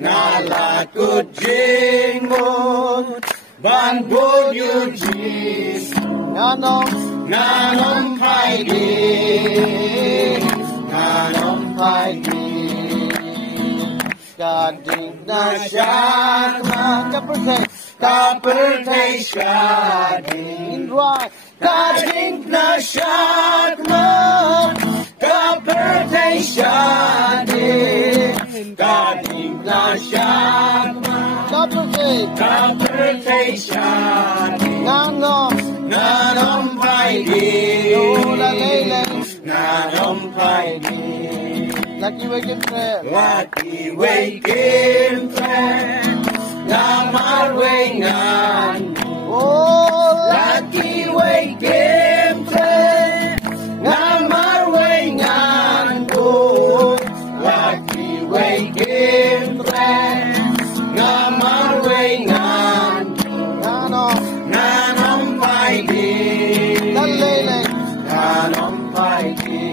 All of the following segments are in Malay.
ngalakut jingmon ban bodyu Jisu nganom phai di gading nasyakma kapertai gading gading nasyakma kapertai gading nasyakma kapertai nganom phai di nganom phai di Lucky waking prayer. Lucky waking prayer. Lamar wengan. Oh, lucky waking prayer. Lamar wengan. Oh, lucky waking prayer. Lamar wengan. Nanom phai di. Nanom phai di.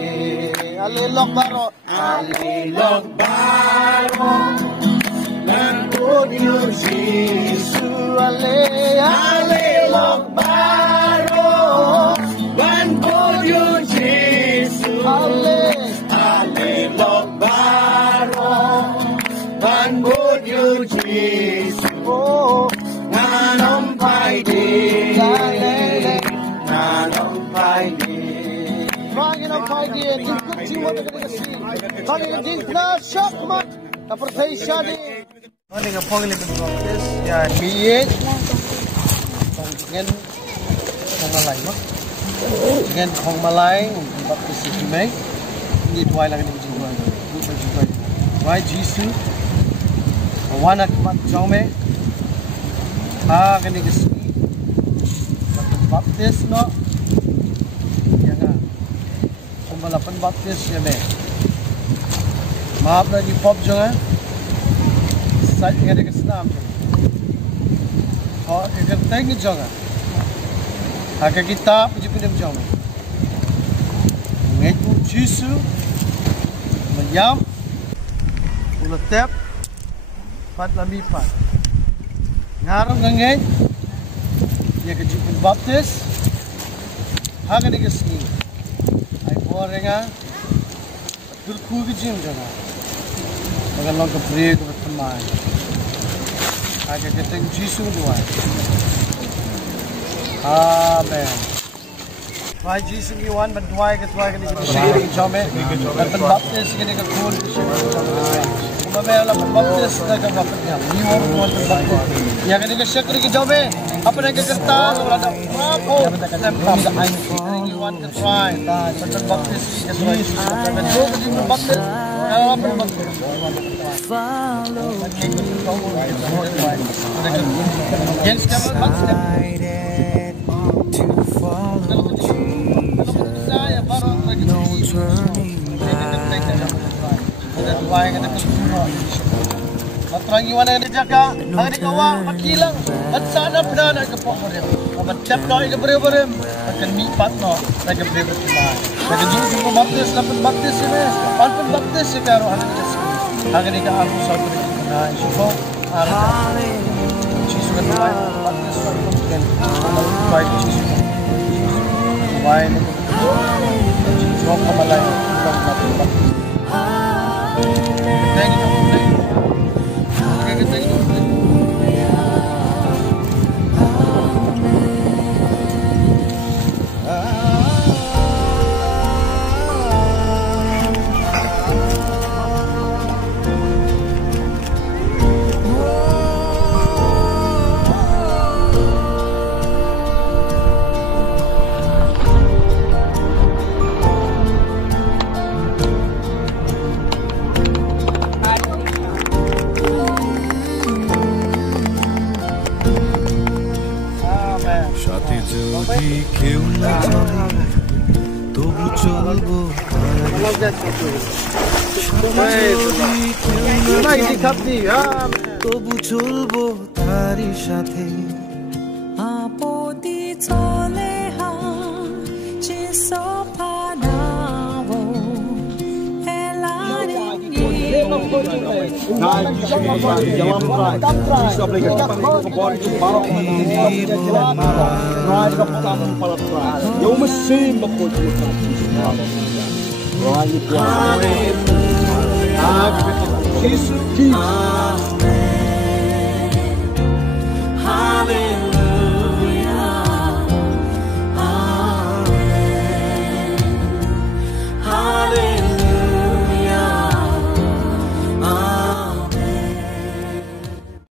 Alilok baro. Alilok baro Nang bodyu Jisu Alilok baro Nang bodyu Jisu Alilok baro Nang bodyu Jisu Nanom phai di Nanom phai di Nanom phai di Jngen Khongmalai baptis Jngen Jingduwai lagi ni Jingduwai Jisu wanak mat jong kani kesini baptis no Khongmalai baptis ya maaf lagi pop jangan saya ingat ke senam oh ikan tengah jangan haka kita puji pyndep jangan ngeku Jisu menyam uletep pat lami pat ngarang ngeng ya ke jingpynbaptis haka ni kesini ai borenga kyrkhu ke jing jangan Magan long ke pray ke berteman. Agak kita Jisu doa. Amen. Phai Jisu ni wan berdoa ke tuai ke ni sendiri jome. Kyrkhu ke ni ke khul. Umame ala baptis na ke baptisnya. Ni orang wan baptis. Ya ke ni ke syakri ke jome. Apa nak ke kertas orang ada apa? Sempam ke ain. Ni wan ke tuai. Baptis ke tuai. Betul ke jingpynbaptis. Follow decided to follow Jesus, no turning back. Matrangiwan ang dijaga, ang dikawa, makilang, at sana pinana ang kapokorim. Matap na ang kabribarim, at kanmipat no, ang kabribarim. Nagajingpynbaptis, jingpynbaptis sila, pyndepbaptis si karo ang Jisu. Ang ka ako sa pagkakas na Jisu, araw Jisu kan buhay, baptis sa pagkakas, buhay Jisu. Buhay na Jngen Khongmalai, pyndepbaptis. Thank you. তবু চলবো তারি সাথে আপতি চলে Jisu padawo, elaring Jisu,